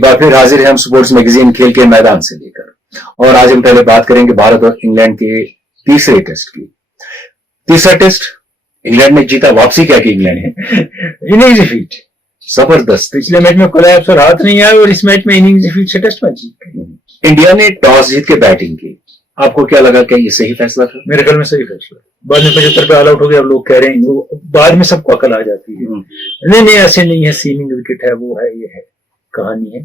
बार फिर हाजिर है हम स्पोर्ट्स मैगजीन खेल के मैदान से लेकर, और आज हम पहले बात करेंगे भारत और इंग्लैंड के तीसरे टेस्ट की। तीसरा टेस्ट इंग्लैंड ने जीता, वापसी क्या की इंग्लैंड ने, इनिंग्स डिफीट, जबरदस्त। पिछले मैच में कोलैप्स और हाथ नहीं आया, और इस मैच में इनिंग्स डिफीट से टेस्ट मैच जीत गए। इंडिया ने टॉस जीत के बैटिंग की, आपको क्या लगा, क्या ये सही फैसला था? मेरे ख्याल में सही फैसला। बाद में 75 पे ऑल आउट हो गया, अब लोग कह रहे हैं, वो बाद में सबको अकल आ जाती है, नहीं ऐसे नहीं है, सीमिंग विकेट है, वो है, ये है, कहानी है।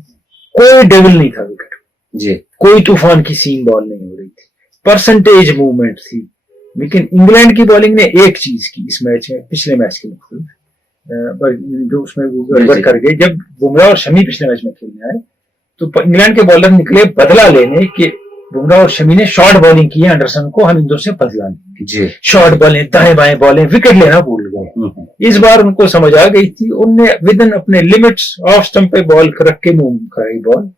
कोई डेविल नहीं था विकेट जी, कोई तूफान की सीम बॉल नहीं हो रही थी, परसेंटेज मूवमेंट थी। लेकिन इंग्लैंड की बॉलिंग ने एक चीज की इस मैच में, पिछले मैच के मुकाबले, जो उसमें वो गड़बड़ कर गए, जब बुमराह और शमी पिछले मैच में खेलने आए तो इंग्लैंड के बॉलर निकले बदला लेने के। बुमराह और शमी ने शॉर्ट बॉलिंग की है एंडरसन को, हम इन दो से बदला लेंगे, शॉर्ट बॉलिंग, दाएं बाएं बॉलिंग, विकेट लेना भूल गए। इस बार उनको समझ आ गई थी, उनने विदिन अपने लिमिट्स ऑफ स्टंप पे बॉल रख के मूव कराई बॉल,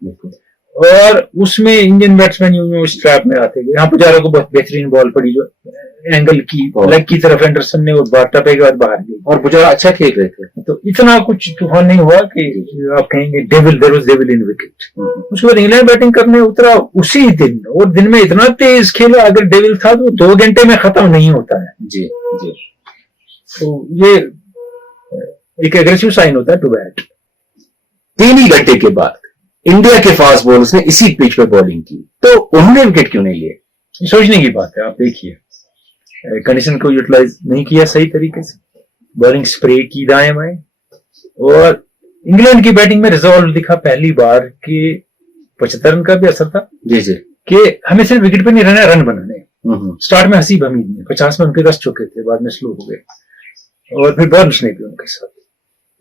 और उसमें इंडियन बैट्समैन यूं स्ट्रैप में आते गए। यहाँ पुजारा को बहुत बेहतरीन बॉल पड़ी, जो एंगल की लेग की तरफ एंडरसन ने, और टपे के बाद बाहर गई, और पुजारा अच्छा खेल रहे थे, तो इतना कुछ तूफान नहीं हुआ कि आप कहेंगे devil, there was devil in wicket. उसके बाद इंग्लैंड बैटिंग करने उतरा उसी दिन, और दिन में इतना तेज खेला, अगर डेविल था तो 2 घंटे में खत्म नहीं होता है जी जी। तो ये एक एग्रेसिव साइन होता है टू बैट। 3 ही घंटे के बाद इंडिया के फास्ट बॉलर्स ने इसी पिच पे बॉलिंग की, तो उन्होंने विकेट क्यों नहीं लिए? सोचने की बात है, आप देखिए, कंडीशन को यूटिलाइज नहीं किया सही तरीके से, बॉलिंग स्प्रे की दाएं बाएं, और इंग्लैंड की बैटिंग में रिजॉल्व दिखा पहली बार कि 75 रन का भी असर था जी जी, कि हमें सिर्फ विकेट पे नहीं रहना, रन बनाने। स्टार्ट में हसीब हमीद ने 50 में उनके 10 चौके थे, बाद में स्लो हो गए, और फिर बर्न्स ने भी उनके साथ,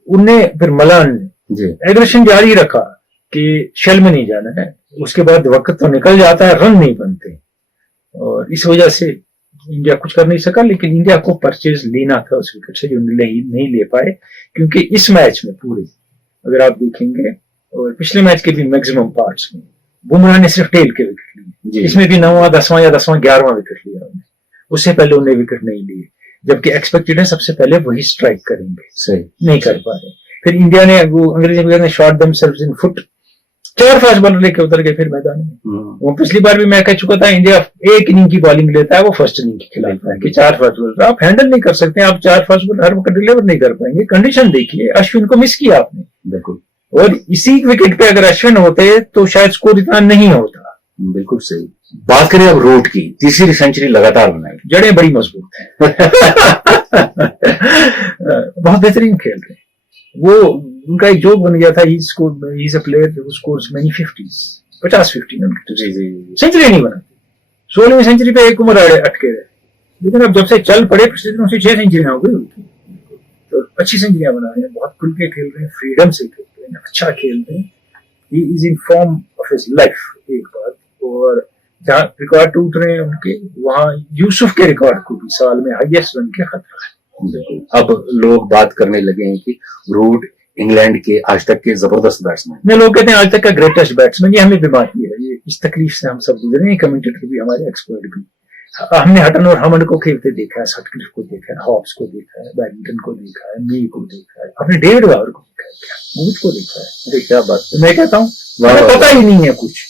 उनने फिर मलान ने एग्रेशन जारी रखा कि शेल में नहीं जाना है। उसके बाद वक्त तो निकल जाता है, रन नहीं बनते, और इस वजह से इंडिया कुछ कर नहीं सका। लेकिन इंडिया को परचेज लेना था उस विकेट से, जो नहीं ले पाए, क्योंकि इस मैच में पूरे अगर आप देखेंगे, और पिछले मैच के भी मैक्सिमम पार्ट्स में बुमराह ने सिर्फ टेल के विकेट लिए, इसमें भी 9वां 10वां या 10वां 11वां विकेट लिया उन्होंने, उससे पहले उन्हें विकेट नहीं लिए, जबकि एक्सपेक्टेड है सबसे पहले वही स्ट्राइक करेंगे, सही नहीं कर पाए। फिर इंडिया ने, वो अंग्रेजी में शॉट देमसेल्व्स इन फुट, 4 फास्ट बॉलर लेके उतर गए फिर मैदान में। वो पिछली बार भी मैं कह चुका था, इंडिया एक इनिंग की बॉलिंग लेता है, वो फर्स्ट इनिंग के खिलाफ है कि 4 फास्ट बॉलर आप हैंडल नहीं कर सकते, आप 4 फास्ट बॉलर हर वक्त डिलीवर नहीं कर पाएंगे। कंडीशन देखिए, अश्विन को मिस किया आपने, बिल्कुल, और इसी विकेट पे अगर अश्विन होते तो शायद स्कोर इतना नहीं होता। बिल्कुल सही बात करें अब रूट की, तीसरी सेंचुरी लगातार बनाई, जड़ें बड़ी मजबूत है बहुत बेहतरीन खेल रहे, वो उनका एक जोक बन गया था, he is a player who scores many 50s, 50-50 century नहीं बना, 16वीं सेंचुरी पे एक उम्र अटके रहे, लेकिन अब जब से चल पड़े पिछले दिनों से 6 सेंचुरियां हो गई, तो अच्छी सेंचुरियां बना रहे हैं, बहुत खुल के खेल रहे हैं, फ्रीडम से खेल रहे हैं, अच्छा खेल रहे हैं, he is in form of his life एक बार। और जहां रिकॉर्ड टूट रहे हैं उनके, वहां यूसुफ के रिकॉर्ड को भी साल में हाईएस्ट रन के खतरा है। अब लोग बात करने लगे हैं कि रूट इंग्लैंड के आज तक के जबरदस्त बैट्समैन, लोग कहते हैं आज तक का ग्रेटेस्ट बैट्समैन, ये हमें बीमारी है, ये इस तकलीफ से हम सब गुजरे हैं, कमेंटेटर भी, हमारे एक्सपर्ट भी। हमने हटन और हमन को खेलते देखा है, सटक्लिफ को देखा है, हॉब्स को देखा है, बैडमिंटन को देखा है, मी को देखा है, अपने डेविड वार्नर को देखा है, क्या मूड को देखा है। अरे क्या बात, मैं कहता हूँ पता ही नहीं है कुछ,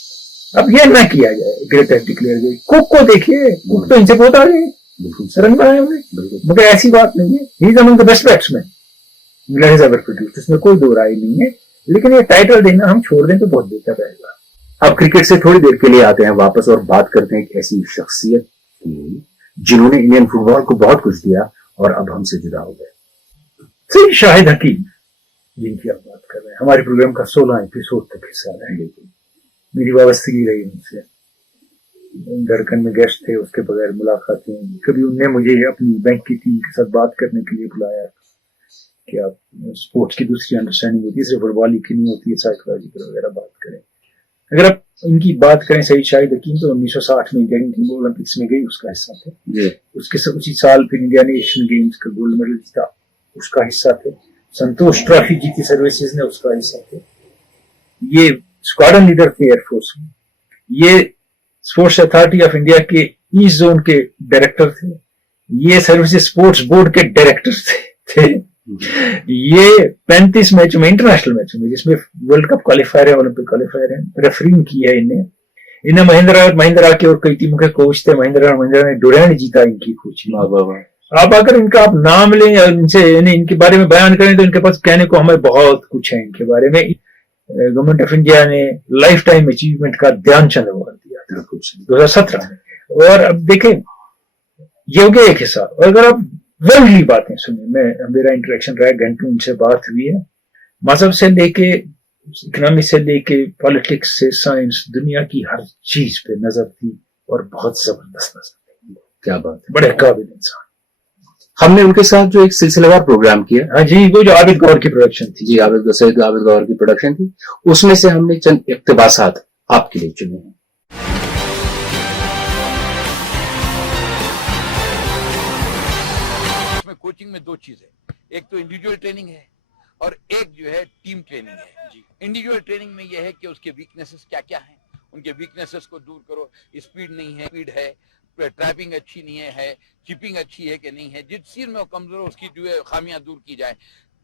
अब ये ना किया जाए ग्रेटेस्ट डिक्लेयर किया। कुक को देखिए, कुक तो इनसे बहुत आ रहे हैं, बिल्कुल रन बनाए उन्हें, मगर ऐसी बात नहीं है, he is among the best batsman England has ever produced, इसमें कोई दो राय नहीं है। लेकिन ये टाइटल देना हम छोड़ दें तो बहुत बेहतर रहेगा। अब क्रिकेट से थोड़ी देर के लिए आते हैं वापस और बात करते हैं एक ऐसी शख्सियत की जिन्होंने इंडियन फुटबॉल को बहुत कुछ दिया और अब हमसे जुदा हो गए। शाहिद हकीम जिनकी आप बात कर रहे हैं, हमारे प्रोग्राम का 16 एपिसोड तक हिस्सा रहे, मेरी वाबस्तगी रही उनसे, धड़कन में गेस्ट थे, उसके बगैर मुलाकातें। कभी उनने मुझे अपनी बैंक की टीम के साथ बात करने के लिए बुलाया कि आप स्पोर्ट्स की दूसरी अंडरस्टैंडिंग होती है, सिर्फ फुटबॉल ही की नहीं होती है, साइकोलॉजिकल वगैरह बात करें। अगर आप इनकी बात करें, सईद शाहिद हकीम तो 1960 में इंडिया की टीम ओलंपिक्स में गई, उसका हिस्सा थे। उसके उसी साल फिर इंडिया ने एशियन गेम्स का गोल्ड मेडल जीता, उसका हिस्सा थे। संतोष ट्रॉफी जीती सर्विसेज ने, उसका हिस्सा थे। ये स्क्वाड्रन लीडर थे एयरफोर्स में। ये स्पोर्ट्स अथॉरिटी ऑफ इंडिया के ईस्ट जोन के डायरेक्टर थे। ये सर्विसेज स्पोर्ट्स बोर्ड के डायरेक्टर थे। ये 35 मैच में, इंटरनेशनल मैच में, जिसमें वर्ल्ड कप क्वालिफायर है, ओलंपिक क्वालिफायर है, रेफरिंग की है इन्हें महिंद्रा के और कई टीमों के कोच थे। महिंद्रा ने डुरैंड जीता इनकी कोच। आप अगर इनका आप नाम लें, इनसे इनके बारे में बयान करें, तो इनके पास कहने को हमें बहुत कुछ है इनके बारे में। गवर्नमेंट ऑफ इंडिया ने लाइफ टाइम अचीवमेंट का ध्यानचंद अवार्ड दिया था 2017 में। और अब देखें, ये हो गया एक हिस्सा। और अगर आप वर्ल्डली बातें सुने, मेरा इंटरेक्शन रहा, घंटों उनसे बात हुई है, मजहब से लेके इकोनॉमी से लेके पॉलिटिक्स से साइंस, दुनिया की हर चीज पे नजर थी, और बहुत जबरदस्त नजर थी। क्या बात है, बड़े काबिल इंसान। हमने उनके साथ जो एक सिलसिलेवार प्रोग्राम किया, हाँ जी, वो जो आबिद गौर की प्रोडक्शन थी, जी सैयद आबिद गौर की प्रोडक्शन थी, उसमें से हमने चंद इक्तबासात आपके लिए चुने हैं। कोचिंग में दो चीजें, एक तो इंडिविजुअल ट्रेनिंग है और एक जो है टीम ट्रेनिंग है। इंडिविजुअल ट्रेनिंग में यह है कि उसके वीकनेसेस क्या क्या हैं, उनके वीकनेसेस को दूर करो। स्पीड नहीं है, स्पीड है, ट्रैपिंग अच्छी नहीं है, चिपिंग अच्छी है कि नहीं है, जिस चीज में वो कमजोर है उसकी जो है खामियां दूर की जाए।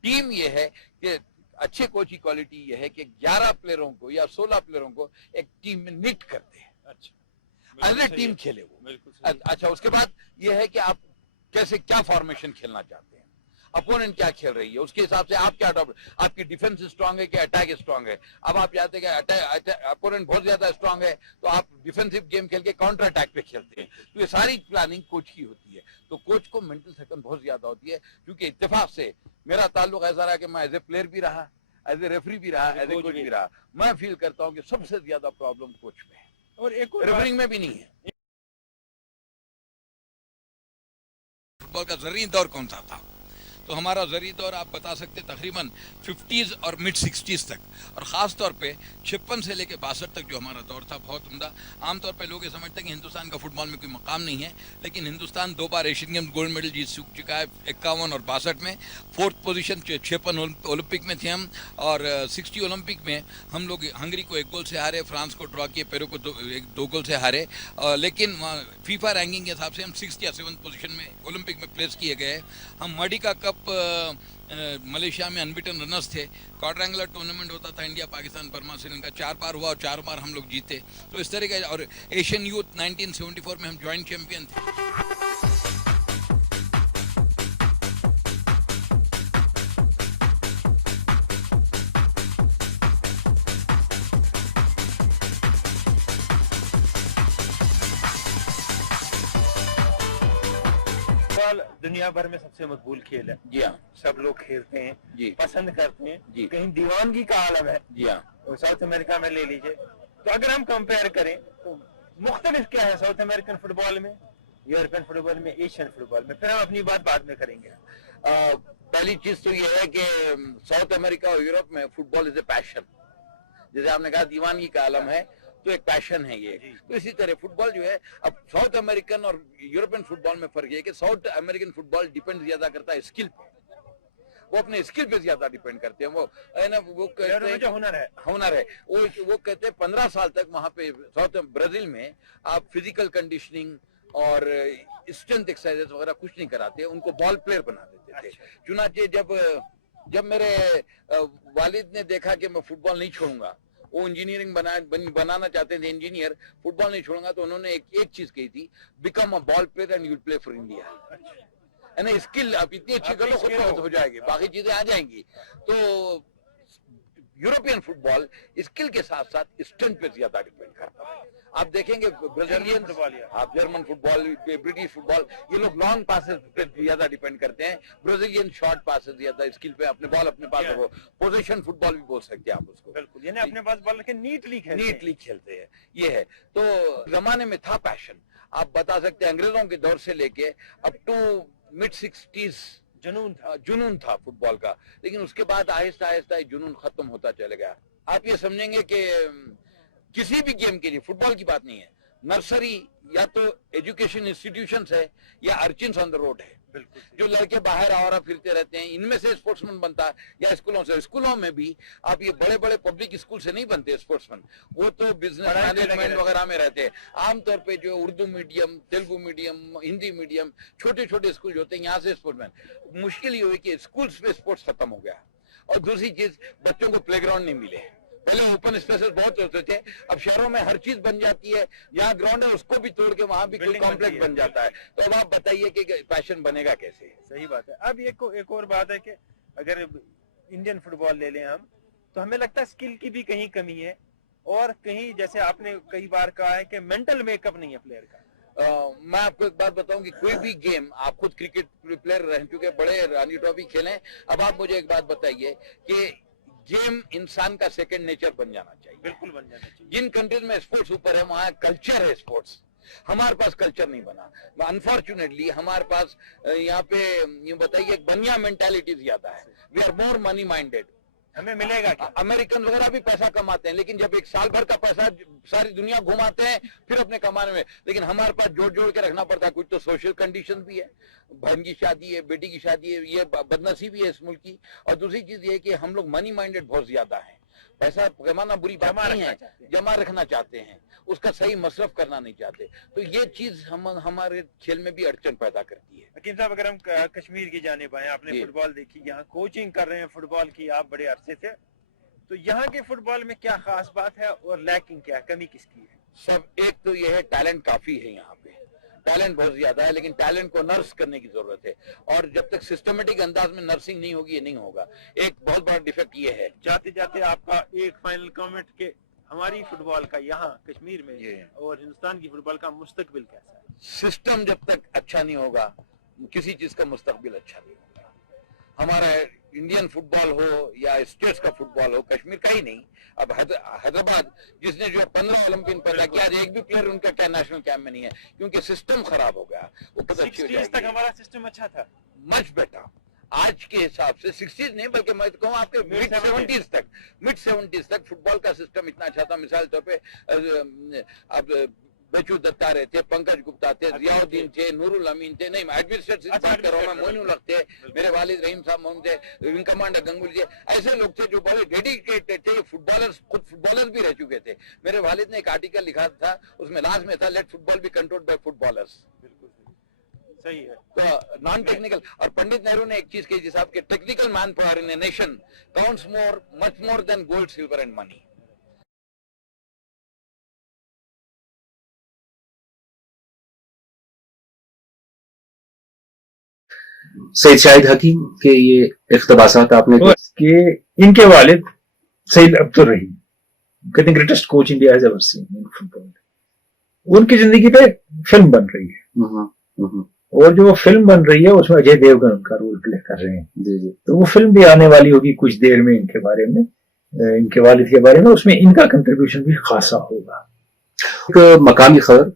टीम ये है कि अच्छे कोच की क्वालिटी ये है कि 11 प्लेयरों को या 16 प्लेयरों को एक टीम में निट करते हैं। अच्छा, अगले टीम खेले वो। अच्छा, उसके बाद ये है कि आप कैसे क्या फॉर्मेशन खेलना चाहते हैं, अपोनेंट क्या खेल रही है, उसके हिसाब से आप क्या आपकी डिफेंस स्ट्रांग है कि अटैक स्ट्रांग है। अब आप चाहते हैं कि अपोनेंट बहुत ज्यादा स्ट्रांग है, तो आप डिफेंसिव गेम खेल के काउंटर अटैक पे खेलते हैं। तो ये सारी प्लानिंग कोच की होती है। तो कोच को मेंटल थकन बहुत ज्यादा होती है, क्योंकि इत्तेफाक से मेरा ताल्लुक ऐसा रहा कि मैं एज ए प्लेयर भी रहा, एज ए रेफरी भी रहा, एज ए कोच भी रहा। मैं फील करता हूँ कि सबसे ज्यादा प्रॉब्लम कोच में है, और एक रेफरिंग में भी नहीं है। फुटबॉल का जरूरी दौर कौन सा था? तो हमारा जरूरी दौर आप बता सकते तकरीबन 50s और मिड 60s तक, और ख़ास तौर पे 56 से लेके 62 तक जो हमारा दौर था, बहुत उम्दा। आमतौर पे लोग ये समझते हैं कि हिंदुस्तान का फुटबॉल में कोई मकाम नहीं है, लेकिन हिंदुस्तान 2 बार एशियन गेम्स गोल्ड मेडल जीत चुका है, 51 और 62 में। 4th पोजीशन 56 ओलंपिक में थे हम, और 60 ओलंपिक में हम लोग हंगरी को 1 गोल से हारे, फ्रांस को ड्रॉ किए, पेरू को 2 गोल से हारे। लेकिन फीफा रैंकिंग के हिसाब से हम 6th या 7th पोजीशन में ओलंपिक में प्लेस किए गए। हम मडिका कप मलेशिया में अनबिटन रनर्स थे। क्वाड्रेंगुलर टूर्नामेंट होता था, इंडिया, पाकिस्तान, बर्मा, श्रीलंका, 4 बार हुआ और 4 बार हम लोग जीते। तो इस तरह का, और एशियन यूथ 1974 में हम जॉइंट चैंपियन थे। दुनिया भर में सबसे मकबूल खेल है। जी हाँ, सब लोग खेलते हैं जी, पसंद करते हैं जी, कहीं दीवानगी का आलम है। जी हाँ। और साउथ अमेरिका में ले लीजिए, तो अगर हम कंपेयर करें तो मुख्तलिफ क्या है साउथ अमेरिकन फुटबॉल में, यूरोपियन फुटबॉल में, एशियन फुटबॉल में। फिर हम अपनी बात बाद में करेंगे। पहली चीज तो ये है कि साउथ अमेरिका और यूरोप में फुटबॉल इज ए पैशन। जैसे आपने कहा दीवानगी का आलम है, तो एक पैशन है ये। तो इसी तरह फुटबॉल जो है, अब साउथ अमेरिकन और यूरोपियन फुटबॉल में फर्क है कि साउथ अमेरिकन फुटबॉल डिपेंड ज्यादा करता है स्किल पे, वो अपने स्किल पे ज्यादा डिपेंड करते हैं। वो है ना, वो कहते हैं जो हुनर है वो कहते हैं 15 साल तक वहां पे साउथ ब्राजील में आप फिजिकल कंडीशनिंग और स्ट्रेंथ एक्सरसाइजेस वगैरह कुछ नहीं कराते, उनको बॉल प्लेयर बना देते थे। चुनाचे जब मेरे वालिद ने देखा कि मैं फुटबॉल नहीं छोड़ूंगा, वो इंजीनियरिंग बनाना चाहते थे, इंजीनियर, फुटबॉल नहीं छोड़ूंगा, तो उन्होंने एक चीज कही थी, become a ball player and you will play for India. है ना, स्किल आप इतनी अच्छी कर लो, खुद बहुत हो जाएगी, बाकी चीजें आ जाएंगी। तो यूरोपियन फुटबॉल स्किल के साथ साथ स्ट्रेंथ पे ज्यादा डिपेंड करता है। आप देखेंगे ब्राजीलियन फुटबॉल, आप जर्मन फुटबॉल, ब्रिटिश फुटबॉल, ये लोग लॉन्ग पासेस पे ज्यादा डिपेंड करते हैं। ब्राजीलियन शॉर्ट पासेस ज्यादा स्किल पे, अपने बॉल अपने पास हो, पोजीशन फुटबॉल भी बोल सकते हैं आप उसको। बिल्कुल, यानी अपने पास बॉल के नीटली खेलते हैं। ये है, तो जमाने में था पैशन। आप बता सकते हैं अंग्रेजों के दौर से लेके अप टू मिड 60s जुनून था फुटबॉल का, लेकिन उसके बाद आहिस्ता आहिस्ता जुनून खत्म होता चले गया। आप ये समझेंगे कि किसी भी गेम के लिए, फुटबॉल की बात नहीं है, नर्सरी या तो एजुकेशन इंस्टीट्यूशंस है या अर्चिन्स ऑन द रोड है, जो लड़के बाहर आवारा फिरते रहते हैं, इनमें से स्पोर्ट्समैन बनता है, या स्कूलों से। स्कूलों में भी आप ये बड़े बड़े पब्लिक स्कूल से नहीं बनते स्पोर्ट्समैन, वो तो बिजनेस मैनेजमेंट वगैरह में रहते हैं। आमतौर पे जो Urdu medium, Telugu medium, Hindi medium, छोटे छोटे स्कूल जो होते हैं, यहाँ से स्पोर्ट्समैन। मुश्किल ये हुई कि स्कूल्स में स्पोर्ट्स खत्म हो गया, और दूसरी चीज बच्चों को प्लेग्राउंड नहीं मिले। पहले ओपन स्पेसेस बहुत होते थे, अब शहरों में हर चीज बन जाती है, जहाँ ग्राउंड है उसको भी तोड़ के वहां भी कोई कॉम्प्लेक्स बन जाता है। तो अब आप बताइए कि पैशन बनेगा कैसे? सही बात है। अब एक और बात है कि अगर इंडियन फुटबॉल ले लें हम, तो हमें लगता है स्किल की भी कहीं कमी है, और कहीं जैसे आपने कई बार कहा है कि मेंटल मेकअप नहीं है प्लेयर का। मैं आपको एक बात बताऊं कि कोई भी गेम, आप खुद क्रिकेट प्लेयर रह चुके, बड़े रानी ट्रॉफी खेले, अब आप मुझे एक बात बताइए कि गेम इंसान का सेकंड नेचर बन जाना चाहिए। बिल्कुल बन जाना चाहिए। जिन कंट्रीज में स्पोर्ट्स ऊपर है, वहां कल्चर है स्पोर्ट्स। हमारे पास कल्चर नहीं बना, अनफॉर्चुनेटली हमारे पास यहाँ पे यूं बताइए बनिया मेंटालिटी ज्यादा है। We are more money minded. हमें मिलेगा क्या? अमेरिकन वगैरह भी पैसा कमाते हैं, लेकिन जब एक साल भर का पैसा सारी दुनिया घुमाते हैं फिर अपने कमाने में, लेकिन हमारे पास जोड़ जोड़ के रखना पड़ता है। कुछ तो सोशल कंडीशन भी है, बहन की शादी है, बेटी की शादी है, ये बदनसीबी है इस मुल्क की। और दूसरी चीज ये कि हम लोग मनी माइंडेड बहुत ज्यादा है। पैसा कमाना बुरी बात नहीं है, जमा रखना चाहते हैं, उसका सही मसरफ करना नहीं चाहते। तो ये चीज हमारे खेल में भी अड़चन पैदा करती है। हकीम साहब, अगर हम कश्मीर की जानिब आए, आपने फुटबॉल देखी, यहाँ कोचिंग कर रहे हैं फुटबॉल की आप बड़े अरसे से, तो यहाँ के फुटबॉल में क्या खास बात है और लैकिंग क्या है, कमी किसकी है? सब एक तो यह है, टैलेंट काफी है यहाँ पे, टैलेंट बहुत ज्यादा है, लेकिन टैलेंट को नर्स करने की जरूरत है। और जब तक सिस्टमेटिक अंदाज में नर्सिंग नहीं होगी, ये नहीं होगा। एक बहुत बड़ा डिफेक्ट ये है। जाते जाते आपका एक फाइनल कमेंट के हमारी फुटबॉल का यहाँ कश्मीर में और हिंदुस्तान की फुटबॉल का मुस्तकबिल कैसा है? सिस्टम जब तक अच्छा नहीं होगा, किसी चीज का मुस्तकबिल अच्छा नहीं होगा। हमारा इंडियन फुटबॉल हो या स्टेट्स का फुटबॉल हो, कश्मीर का ही नहीं, अब हैदराबाद जिसने जो 15 ओलंपियन पैदा किया, आज एक भी प्लेयर उनका क्या नेशनल कैंप में नहीं है, क्योंकि सिस्टम खराब हो गया। वो पता तक हमारा सिस्टम अच्छा था, मच बेटर आज के हिसाब से। 60s नहीं, बल्कि मैं कहूँ आपके मिड 70s तक फुटबॉल का सिस्टम इतना अच्छा था। मिसाल तौर पे अब बच्चू दत्ता रहे थे, पंकज गुप्ता थे, जियाउद्दीन थे, नूरुल अमीन थे, नहीं एडमिनिस्ट्रेटिव बात कर रहा हूँ मैं, मोइनुल हक थे, मेरे वालिद रहीम साहब मोहम्मद थे, विंग कमांडर गंगुली थे। ऐसे लोग थे जो बड़े डेडिकेटेड थे, फुटबॉलर्स, खुद फुटबॉलर भी रह चुके थे। मेरे वालिद ने एक आर्टिकल लिखा था, उसमें लास्ट में था, let football be controlled by footballers. सही है। तो नॉन टेक्निकल, और पंडित नेहरू ने एक चीज कही, जिस आपके technical man power in a nation counts more, much more than gold, silver and money. Syed Shahid Hakeem के ये इख्तबासात आपने कि इनके वालिद सईद अब्दुल रहीम, कहते greatest coach India has ever seen in football, उनकी जिंदगी पे फिल्म बन रही है। और जो फिल्म बन रही है उसमें अजय देवगन उनका रोल प्ले कर रहे हैं। जी। तो वो फिल्म भी आने वाली होगी कुछ देर में इनके बारे में, इनके वालिद के बारे में, उसमें इनका कंट्रीब्यूशन भी खासा होगा। एक मकामी खबर,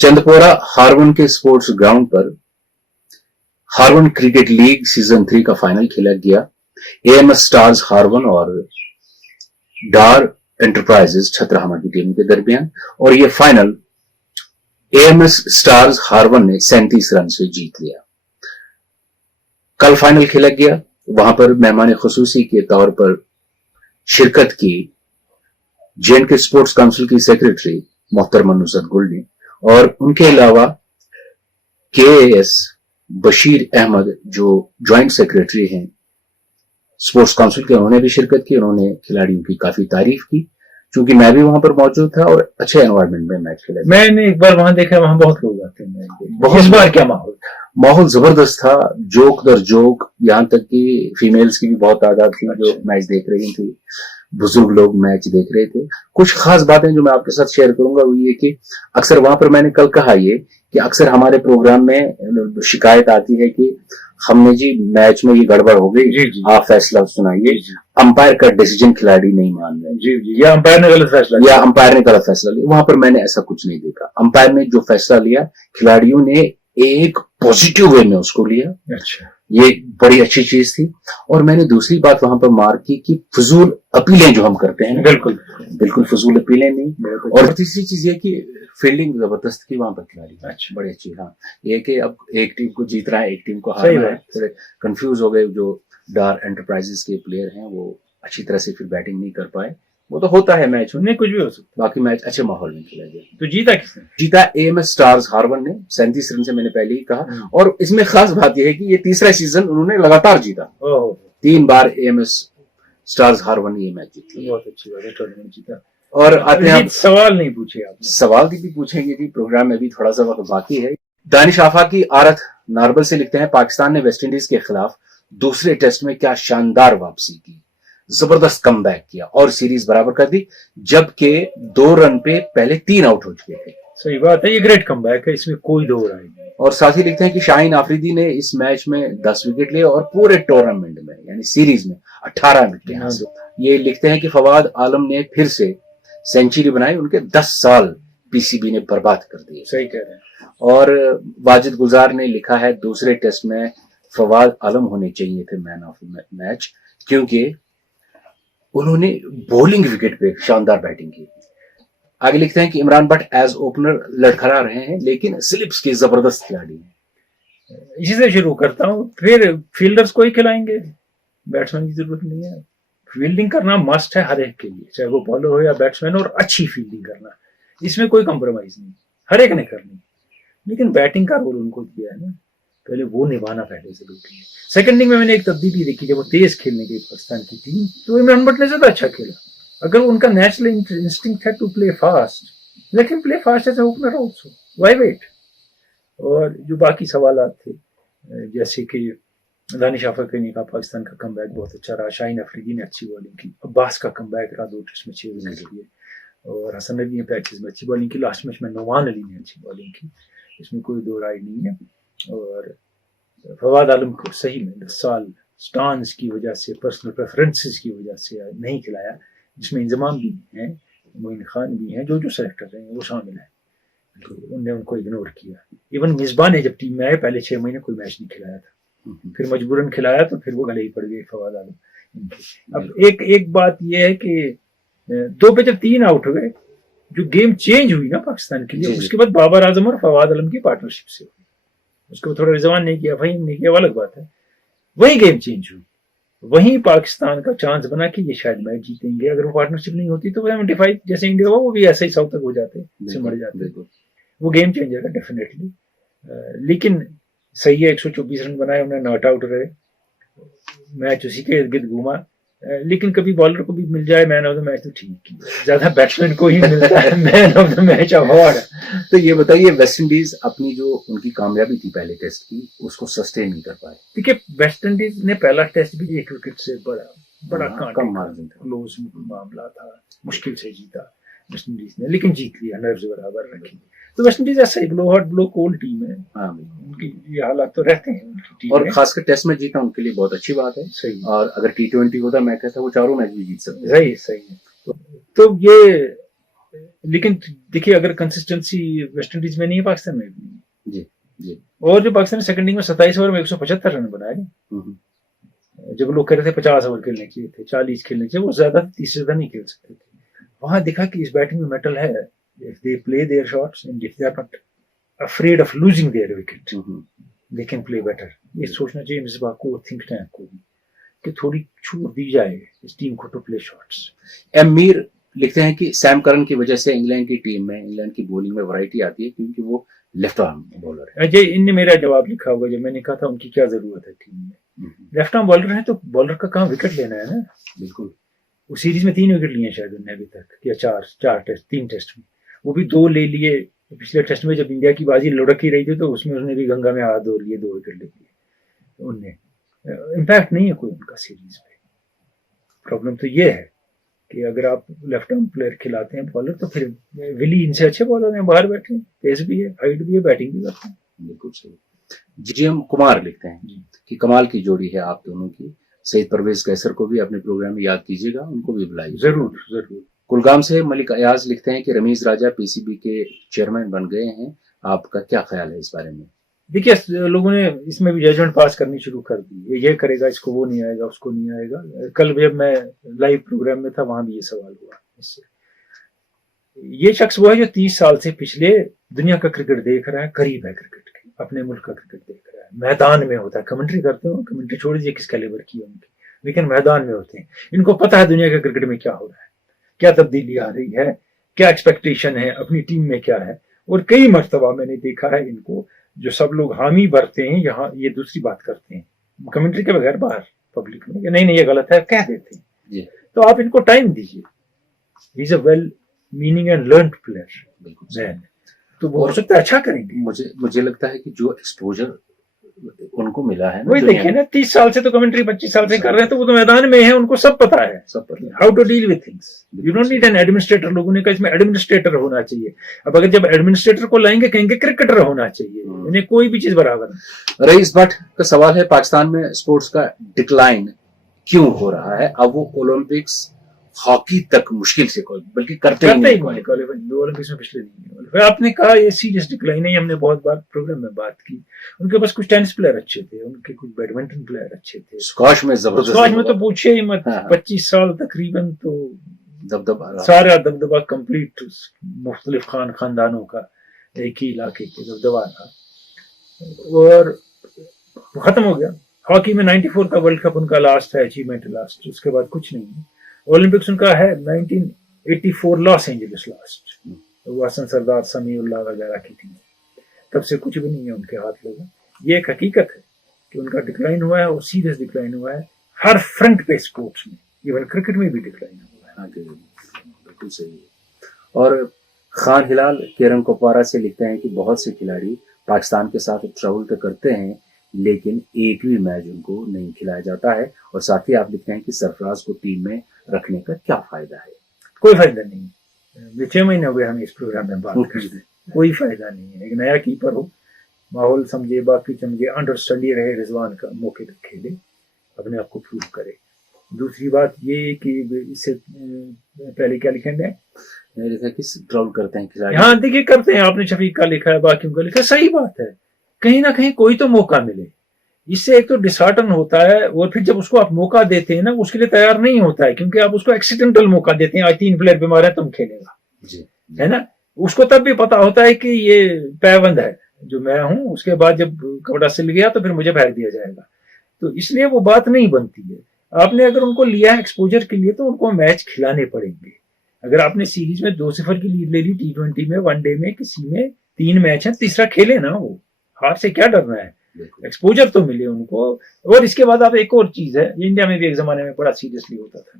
चंदपोरा हारवन के स्पोर्ट्स ग्राउंड पर हारवन क्रिकेट लीग सीजन 3 का फाइनल खेला गया। एएमएस स्टार्स हारवन और डार एंटरप्राइजेस छतरहमा की टीम के दरमियान, और ये फाइनल एएमएस स्टार्स हारवन ने 37 रन से जीत लिया। कल फाइनल खेला गया, वहां पर मेहमान खुसूसी के तौर पर शिरकत की जेएनके स्पोर्ट्स काउंसिल की सेक्रेटरी मोहतरमा नुसरत गुल ने, और उनके अलावा केएएस बशीर अहमद जो ज्वाइंट सेक्रेटरी हैं स्पोर्ट्स काउंसिल के, उन्होंने भी शिरकत की। उन्होंने खिलाड़ियों की काफी तारीफ की, क्योंकि मैं भी वहां पर मौजूद था और अच्छे एनवायरनमेंट में मैच खेला। मैंने एक बार वहां देखा, वहां बहुत लोग आते हैं। इस बार क्या माहौल था? माहौल जबरदस्त था, जोक दर जोक, यहाँ तक कि फीमेल्स की भी बहुत तादाद थी जो मैच देख रही थी, बुजुर्ग लोग मैच देख रहे थे। कुछ खास बातें जो मैं आपके साथ शेयर करूंगा वो ये कि अक्सर वहां पर मैंने कल कहा ये कि अक्सर हमारे प्रोग्राम में शिकायत आती है कि हमने जी मैच में ये गड़बड़ हो गई, आप फैसला सुनाइए, अंपायर का डिसीजन खिलाड़ी नहीं मान रहे, जी, या अंपायर ने गलत फैसला लिया, अंपायर ने गलत फैसला लिया। वहां पर मैंने ऐसा कुछ नहीं देखा। अंपायर ने जो फैसला लिया, खिलाड़ियों ने एक पॉजिटिव वे में उसको लिया। अच्छा। ये बड़ी अच्छी चीज थी। और मैंने दूसरी बात वहां पर मार्क की कि फजूल अपीलें जो हम करते हैं, बिल्कुल बिल्कुल फजूल अपीलें नहीं। और तीसरी चीज ये कि फील्डिंग जबरदस्त की वहां पर खिलाड़ी, अच्छा, बड़ी अच्छी। हाँ, ये कि अब एक टीम को जीत रहा है, एक टीम को सही हारना है, बात। थोड़े कंफ्यूज हो गए जो डार एंटरप्राइजेस के प्लेयर हैं, वो अच्छी तरह से फिर बैटिंग नहीं कर पाए। वो तो होता है मैच में, नहीं कुछ भी हो सकता। बाकी मैच अच्छे माहौल में खेला गया। तो जीता किसने? जीता एएमएस स्टार्स हार्बर ने 37 रन से, मैंने पहले ही कहा। हम्म। और इसमें खास बात यह है कि ये तीसरा सीजन उन्होंने लगातार जीता, ओहो, 3 बार एएमएस स्टार्स हार्बर ने ये मैच जीत लिया। बहुत अच्छी बात है, टूर्नामेंट जीता। और आते हैं अभिजीत, सवाल नहीं पूछे आपने। सवाल भी पूछेंगे जी, प्रोग्राम में भी थोड़ा सा वक्त बाकी है। दानिश आफाकी आरत नारबल से लिखते हैं, पाकिस्तान ने वेस्टइंडीज के खिलाफ दूसरे टेस्ट में क्या शानदार वापसी की, जबरदस्त कमबैक किया और सीरीज बराबर कर दी, जबकि 2 रन पे पहले 3 आउट हो चुके थे। सही बात है, ये ग्रेट कमबैक है, इसमें कोई दो राय नहीं। और साथ ही लिखते हैं कि शाहीन आफरीदी ने इस मैच में 10 विकेट लिए और पूरे टूर्नामेंट में यानी सीरीज में 18 विकेट हासिल। ये लिखते हैं कि फवाद आलम ने फिर से सेंचुरी बनाई, उनके 10 साल पीसीबी ने बर्बाद कर दिए। सही कह रहे हैं। और वाजिद गुलजार ने लिखा है, दूसरे टेस्ट में फवाद आलम होने चाहिए थे मैन ऑफ मैच, क्योंकि उन्होंने बॉलिंग विकेट पे शानदार बैटिंग की। आगे लिखते हैं कि इमरान भट्ट एज ओपनर लड़खड़ा रहे हैं, लेकिन स्लिप्स के जबरदस्त खिलाड़ी हैं। इसी से शुरू करता हूँ, फिर फील्डर्स को ही खिलाएंगे, बैट्समैन की जरूरत नहीं है। फील्डिंग करना मस्ट है हर एक के लिए, चाहे वो बॉलर हो या बैट्समैन, और अच्छी फील्डिंग करना, इसमें कोई कॉम्प्रोमाइज नहीं, हर एक ने करनी। लेकिन बैटिंग का रोल उनको दिया है ना, पहले वो निभाना पहले जरूरी है। सेकंड इनिंग में मैंने एक तब्दीली देखी, जब वो तेज खेलने गई पाकिस्तान की टीम, तो इमरान भट्ट ने ज्यादा अच्छा खेला। अगर उनका नेचुरल इंस्टिंक्ट है टू प्ले फास्ट, लेकिन play fast as opener also, why wait. और जो बाकी सवाल थे, जैसे कि दानिश आफाकी ने कहा पाकिस्तान का कमबैक बहुत अच्छा रहा, शाहीन अफरीदी ने अच्छी बॉलिंग की, अब्बास का कमबैक रहा 2 टेस्ट में 6 विकेट लिए, और हसन अली ने पैचेस में अच्छी बॉलिंग की, लास्ट मैच में नोमान अली ने अच्छी बॉलिंग की, इसमें कोई दो राय नहीं है। और फवाद आलम को सही में 10 साल स्टांस की वजह से, पर्सनल प्रेफरेंसेस की वजह से नहीं खिलाया, जिसमें इंजमाम भी हैं, मोइन खान भी हैं, जो सेलेक्टर हैं वो शामिल हैं, तो उनने उनको इग्नोर किया। इवन मिसबा ने जब टीम में आए पहले 6 महीने कोई मैच नहीं खिलाया था, फिर मजबूरन खिलाया, तो फिर वो गले ही पड़ गए फवाद आलम इनके। अब एक बात यह है कि 2 पे जब 3 आउट हो गए, जो गेम चेंज हुई ना पाकिस्तान के लिए, उसके बाद बाबर आजम और फवाद आलम की पार्टनरशिप से हुई, उसको थोड़ा रिजवान नहीं किया, फहीम नहीं किया, अलग बात है, वही गेम चेंज हुई, वहीं पाकिस्तान का चांस बना कि ये शायद मैच जीतेंगे। अगर वो पार्टनरशिप नहीं होती तो 75 जैसे इंडिया हुआ, वो भी ऐसे ही 100 तक हो जाते, सिमट जाते, वो गेम चेंजर है डेफिनेटली। लेकिन सही है, 124 रन बनाए, उन्हें नॉट आउट रहे, मैच उसी के इर्द गिर्द घूमा। लेकिन कभी बॉलर को भी मिल जाए मैन ऑफ द मैच तो ठीक है, ज्यादा बैट्समैन को ही मिलता है man of the match award. तो ये बताइए, वेस्ट इंडीज अपनी जो उनकी कामयाबी थी पहले टेस्ट की, उसको सस्टेन नहीं कर पाए। देखिए, वेस्ट इंडीज ने पहला टेस्ट भी 1 विकेट से बड़ा कम मार्जिन था, क्लोज मामला था, मुश्किल से जीता वेस्ट इंडीज ने, लेकिन जीत लिया, नर्व्स बराबर रखी। तो वेस्ट इंडीज ऐसा ही blow hot blow cold team है। हाँ, उनकी ये हालात तो रहते हैं उनकी टीम और में। खासकर टेस्ट में जीता उनके लिए बहुत अच्छी बात है। सही, और अगर T20 होता, मैं कहता वो 4 मैच भी जीत सकते। सही है। तो ये, लेकिन देखिए, अगर कंसिस्टेंसी वेस्ट इंडीज में नहीं है, पाकिस्तान में भी नहीं है। जी। और जो पाकिस्तान ने सेकंड इनिंग में 27 ओवर में 175 रन बनाए, जब लोग कह रहे थे 50 ओवर खेलने चाहिए थे, 40 खेलने चाहिए, वो ज्यादा 30 से ज्यादा नहीं खेल सकते थे। वहां देखा कि इस बैटिंग में मेटल है, if they play their shots and if they are not afraid of losing their wicket, they can play better. ये सोचना चाहिए मिसबाह को, थिंक टैंक को भी, कि थोड़ी छूट दी जाए इस टीम को to play shots. M Mir लिखते हैं कि सैम करन की वजह से इंग्लैंड की टीम में, इंग्लैंड की बॉलिंग में वैरायटी आती है, क्योंकि वो लेफ्ट आर्म बॉलर है। अजय, इनने मेरा जवाब लिखा होगा जब मैंने कहा था उनकी क्या जरूरत है टीम में। लेफ्ट आर्म बॉलर है तो बॉलर का काम विकेट लेना है ना। बिल्कुल। वो सीरीज में 3 विकेट लिए शायद उन्होंने अभी तक, या 3 टेस्ट में, वो भी 2 ले लिए। पिछले टेस्ट में जब इंडिया की बाजी लुढ़क ही रही थी, तो उसमें उसने भी गंगा में हाथ धो लिए, 2 विकेट ले लिए उनने। इम्पैक्ट नहीं है कोई उनका सीरीज पे। प्रॉब्लम तो ये है कि अगर आप लेफ्ट आर्म प्लेयर खिलाते हैं बॉलर, तो फिर विली इनसे अच्छे बॉलर हैं, बाहर बैठे, पेस भी है, हाइट भी है, बैटिंग भी करते हैं। बिल्कुल सही। GM कुमार लिखते हैं कि कमाल की जोड़ी है आप दोनों की। सईद परवेज कैसर को भी अपने प्रोग्राम में याद कीजिएगा, उनको भी बुलाइए। जरूर। कुलगाम से मलिक अयाज लिखते हैं कि रमीज राजा पीसीबी के चेयरमैन बन गए हैं, आपका क्या ख्याल है इस बारे में? देखिए लोगों ने इसमें भी जजमेंट पास करनी शुरू कर दी, ये करेगा, इसको वो नहीं आएगा, उसको नहीं आएगा। कल जब मैं लाइव प्रोग्राम में था वहां भी ये सवाल हुआ इससे। ये शख्स वो है जो 30 साल से पिछले दुनिया का क्रिकेट देख रहा है, करीब है क्रिकेट के, अपने मुल्क का क्रिकेट देख रहा है, मैदान में होता है। कमेंट्री करते हो, कमेंट्री छोड़ दीजिए किस कैलिबर की है उनकी, लेकिन मैदान में होते हैं। इनको पता है दुनिया के क्रिकेट में क्या हो रहा है, क्या तब्दीली आ रही है, क्या एक्सपेक्टेशन है, अपनी टीम में क्या है। और कई मर्तबा मैंने देखा है इनको, जो सब लोग हामी भरते हैं यहाँ, ये दूसरी बात करते हैं कमेंट्री के बगैर बाहर पब्लिक में, नहीं ये गलत है, कह देते हैं। तो आप इनको टाइम दीजिए। ही is a well meaning and learn player, बिल्कुल, तो वो हो सकता है अच्छा करेंगे। मुझे लगता है कि जो एक्सपोजर उनको मिला है ना, वही देखिए ना, 30 साल से तो कमेंट्री 25 साल से कर रहे हैं, तो वो तो मैदान में है, उनको सब पता है, सब पता है how to deal with things. You don't need an administrator. लोगों ने कहा इसमें एडमिनिस्ट्रेटर होना चाहिए। अब अगर जब एडमिनिस्ट्रेटर को लाएंगे कहेंगे क्रिकेटर होना चाहिए, इन्हें कोई भी चीज बराबर। रईस भट्ट का सवाल है, पाकिस्तान में स्पोर्ट्स का डिक्लाइन क्यों हो रहा है? अब वो ओलंपिक्स हॉकी तक मुश्किल से बल्कि करते ही नहीं ओलंपिक्स में पिछले नहीं। आपने कहा ये सीरियस डिक्लाइन है, हमने बहुत बार प्रोग्राम में बात की। उनके पास कुछ टेनिस प्लेयर अच्छे थे, उनके कुछ बैडमिंटन प्लेयर अच्छे थे, स्क्वाश में जबरदस्त, स्क्वाश में तो पूछे ही मत। 25 साल तकरीबन तो दबदबा, सारा दबदबा कंप्लीट, मुख्तलिफ खानदानों का एक ही इलाके के दबदबा था, और खत्म हो गया। हॉकी में 94 का वर्ल्ड कप उनका लास्ट है, अचीवमेंट लास्ट, उसके बाद कुछ नहीं है। ओलंपिक्स उनका है 1984 लॉस एंजलिस लास्ट, वो हसन सरदार, समीउल्लाह वगैरह की थी, तब से कुछ भी नहीं है उनके हाथ लगा। ये एक हकीकत है कि उनका डिक्लाइन हुआ है, और सीरियस डिक्लाइन हुआ है हर फ्रंट पे स्पोर्ट्स में, इवन क्रिकेट में भी डिक्लाइन हुआ है। बिल्कुल सही है। और खान हिलाल केरम कुपवारा से लिखते हैं कि बहुत से खिलाड़ी पाकिस्तान के साथ ट्रैवल तो करते हैं, लेकिन एक भी मैच उनको नहीं खिलाया जाता है। और साथ ही आप लिखते हैं कि सरफराज को टीम में रखने का क्या फायदा है? कोई फायदा नहीं। 6 महीने हो गए हम इस प्रोग्राम में बात करते, कोई फायदा नहीं है। एक नया कीपर हो, माहौल समझे, बाकी समझे, अंडरस्टैंडिंग रहे, रिजवान का मौके पर खेले, अपने आप को प्रूव करे। दूसरी बात ये कि इससे पहले क्या लिखेंगे, ट्रॉल करते हैं खिलाड़ी। हाँ देखिए करते हैं, आपने शफीक का लिखा है, बाकियों का लिखा है, सही बात है। कहीं ना कहीं कोई तो मौका मिले, इससे एक तो डिसहार्टन होता है, और फिर जब उसको आप मौका देते हैं ना, उसके लिए तैयार नहीं होता है, क्योंकि आप उसको एक्सीडेंटल मौका देते हैं। आज 3 प्लेयर बीमार है, तुम खेलेगा जी, है ना। उसको तब भी पता होता है कि ये पैबंद है जो मैं हूं, उसके बाद जब कपड़ा सिल गया तो फिर मुझे फेंक दिया जाएगा, तो इसलिए वो बात नहीं बनती है। आपने अगर उनको लिया है एक्सपोजर के लिए, तो उनको मैच खिलाने पड़ेंगे। अगर आपने सीरीज में 2-0 की लीड ले ली, T20 में, वनडे में किसी में 3 मैच है, तीसरा खेले ना, वो हार से क्या डरना है, एक्सपोजर तो मिले उनको। और इसके बाद आप एक और चीज है, इंडिया में भी एक जमाने में बड़ा सीरियसली होता था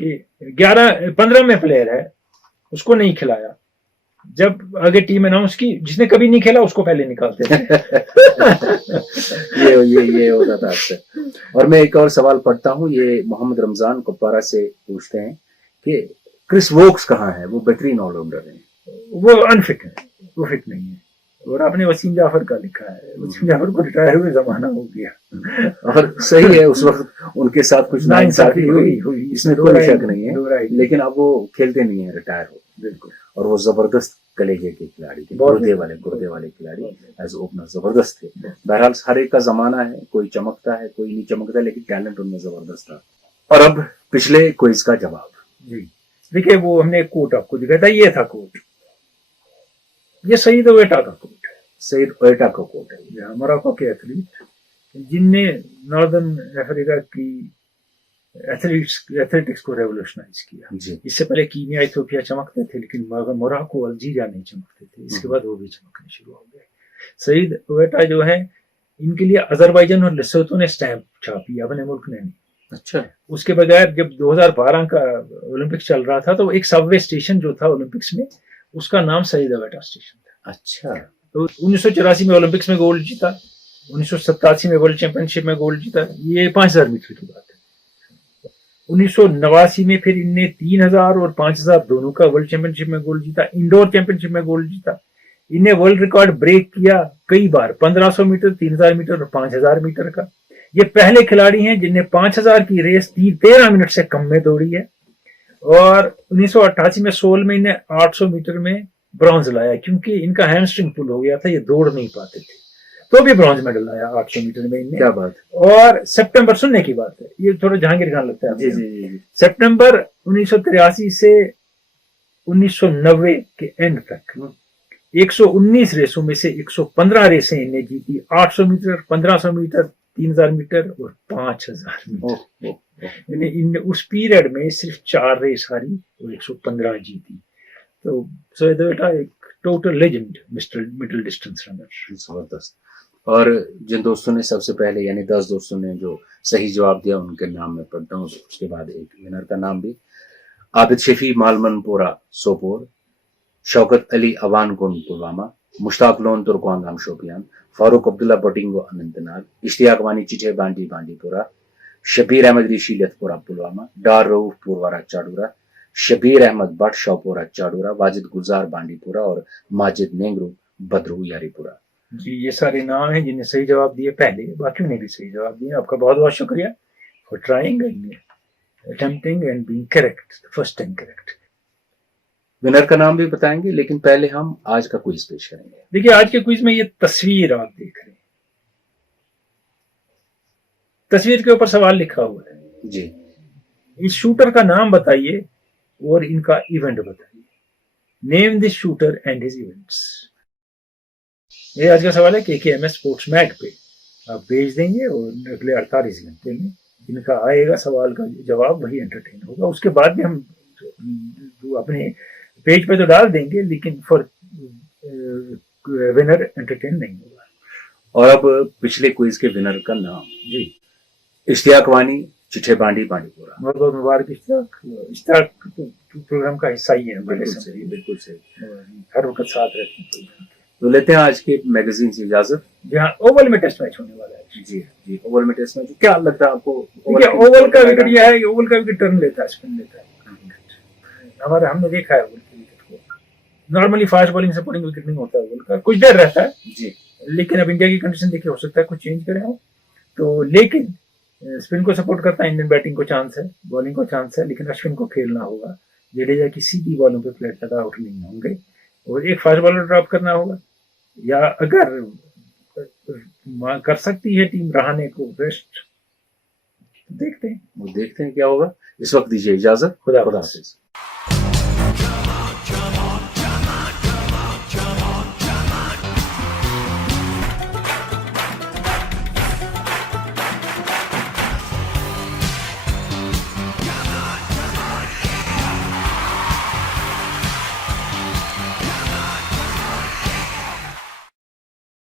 कि 11-15 में प्लेयर है, उसको नहीं खिलाया, जब आगे टीम अनाउंस की, जिसने कभी नहीं खेला उसको पहले निकालते थे। ये होता था अक्सर। और मैं एक और सवाल पढ़ता हूँ, ये मोहम्मद रमजान कुपवारा से पूछते हैं कि क्रिस वोक्स कहाँ है? वो बेहतरीन ऑलराउंडर है, वो अनफिट है, वो फिट नहीं है। और आपने वसीम जाफर का लिखा है, वसीम जाफर को रिटायर हुए जमाना हो गया, और सही है, उस वक्त उनके साथ कुछ नाइंसाफी हुई, इसमें कोई शक नहीं है, लेकिन अब वो खेलते नहीं है, रिटायर हो। बिल्कुल। और वो जबरदस्त कलेजे के खिलाड़ी थे, गुर्दे वाले खिलाड़ी, एज ओपनर जबरदस्त थे। बहरहाल हर एक का जमाना है, कोई चमकता है, कोई नहीं चमकता, लेकिन टैलेंट उनमें जबरदस्त था। और अब पिछले क्विज का जवाब जी देखिए, वो हमने एक कोट आपको दिखाया था, ये था कोट, ये सईद ओवेटा का कोट है, सईद ओवेटा का कोट है, मोरक्को के एथलीट जिनने नॉर्दर्न अफ्रीका की एथलेटिक्स को रेवोल्यूशनाइज किया। इससे पहले कीनिया, इथियोपिया चमकते थे, लेकिन मोरक्को, अल्जीरिया नहीं चमकते थे, इसके बाद वो भी चमकने शुरू हो गए। सईद ओवेटा जो है, इनके लिए अजरबैजान और लेसोथो ने स्टैंप छापी, अपने मुल्क ने नहीं। अच्छा। उसके बगैर जब 2012 का ओलंपिक्स चल रहा था, तो एक सबवे स्टेशन जो था ओलंपिक्स में, उसका नाम सईद ओवेटा स्टेशन था। अच्छा। तो 1984 में ओलंपिक्स में गोल्ड जीता, 1987 में वर्ल्ड चैंपियनशिप में गोल्ड जीता, ये 5000 मीटर की बात है। 1989 में फिर इनने 3000 और 5000 दोनों का वर्ल्ड चैंपियनशिप में गोल्ड जीता, इंडोर चैंपियनशिप में गोल्ड जीता। इनने वर्ल्ड रिकॉर्ड ब्रेक किया कई बार, 1500 मीटर, 3000 मीटर और 5000 मीटर का। ये पहले खिलाड़ी हैं जिनने 5000 की रेस 13 मिनट से कम में दौड़ी है। और 1988 में सोल में इन्हें 800 मीटर में ब्रॉन्ज लाया, क्योंकि इनका हैमस्ट्रिंग पुल हो गया था, ये दौड़ नहीं पाते थे। तो भी ब्रॉन्ज मेडल आया 800 मीटर में इनने। क्या बात। और सितंबर, सुनने की बात है, ये थोड़ा जहांगीर खान लगता है। जी जी जी। सितंबर 1983 से 1990 के एंड तक 119 रेसों में से 115 रेसें इन्हें जीती। 800 मीटर, 1500 मीटर, 3000 मीटर और 5000 मीटर। इनने उस पीरियड में सिर्फ 4 रेस हारी और 115 जीती। तो बेटा एक total legend middle distance runner. जबरदस्त। और जिन दोस्तों ने सबसे पहले यानी 10 दोस्तों ने जो सही जवाब दिया उनके नाम में पढ़ता हूँ, उसके बाद एक विनर का नाम भी। आबिद शफी मालमनपोरा सोपोर, शौकत अली अवान कुंड पुलवामा, मुश्ताक लोन तुर्कवांगाम शोपियान, फारूक अब्दुल्ला बटिंगो अनंतनाग, इश्तियाक वानी चिठे बांडी बांडीपुरा, शबीर अहमद ऋषि लथपुरा पुलवामा, डार रऊफ पुरवारा चाडूरा, शबीर अहमद भट्ट शौपोरा चाडूरा, वाजिद गुलजार बांडीपुरा और माजिद नेंगरू बदरू यारीपुरा। जी, ये सारे नाम हैं जिन्हें सही जवाब दिए पहले, बाकियों ने भी सही जवाब दिए। आपका बहुत बहुत शुक्रिया for trying and attempting and being correct, first time correct. Winner का नाम भी बताएंगे, लेकिन पहले हम आज का क्विज पेश करेंगे। देखिए, आज के क्विज में ये तस्वीर आप देख रहे हैं, तस्वीर के ऊपर सवाल लिखा हुआ है जी। इस शूटर का नाम बताइए और इनका इवेंट बताइए। Name this shooter and his events. ये आज का सवाल है KKMS स्पोर्ट्स मैग पे आप भेज देंगे और अगले 48 घंटे में इनका आएगा सवाल का जवाब, वही एंटरटेन होगा। उसके बाद भी हम अपने पेज पे तो डाल देंगे, लेकिन फॉर विनर एंटरटेन नहीं होगा। और अब पिछले क्विज के विनर का नाम जी, इश्तियाक वानी चिठे बांडी बांडीपुरा। बहुत बहुत मुबारक इश्तियाक प्रोग्राम का हिस्सा ही है। बिल्कुल सही, बिल्कुल सही। हर वक्त साथ रहते हैं। तो लेते हैं आज के मैगजीन से इजाजत। जहाँ ओवल में टेस्ट मैच होने वाला है। जी जी, ओवल में टेस्ट मैच क्या लगता है आपको? ओवल का विकेट यह है, ओवल का विकेट टर्न लेता है, स्पिन लेता है। हमने देखा है ओवल के विकेट को। नॉर्मली फास्ट बॉलिंग से बॉलिंग विकेट नहीं होता है ओवल का, कुछ देर रहता है जी। लेकिन अब इंडिया की कंडीशन देखिए, हो सकता है कुछ चेंज करें हो तो। लेकिन स्पिन को सपोर्ट करता है, इंडियन बैटिंग को चांस है, बॉलिंग को चांस है, लेकिन अश्विन को खेलना होगा। जडेजा की सीधी बॉलों पे प्लेट ज्यादा आउट नहीं होंगे और एक फास्ट बॉलर ड्रॉप करना होगा, या अगर कर सकती है टीम रहाने को बेस्ट, देखते हैं क्या होगा। इस वक्त दीजिए इजाजत। खुदा हाफिज।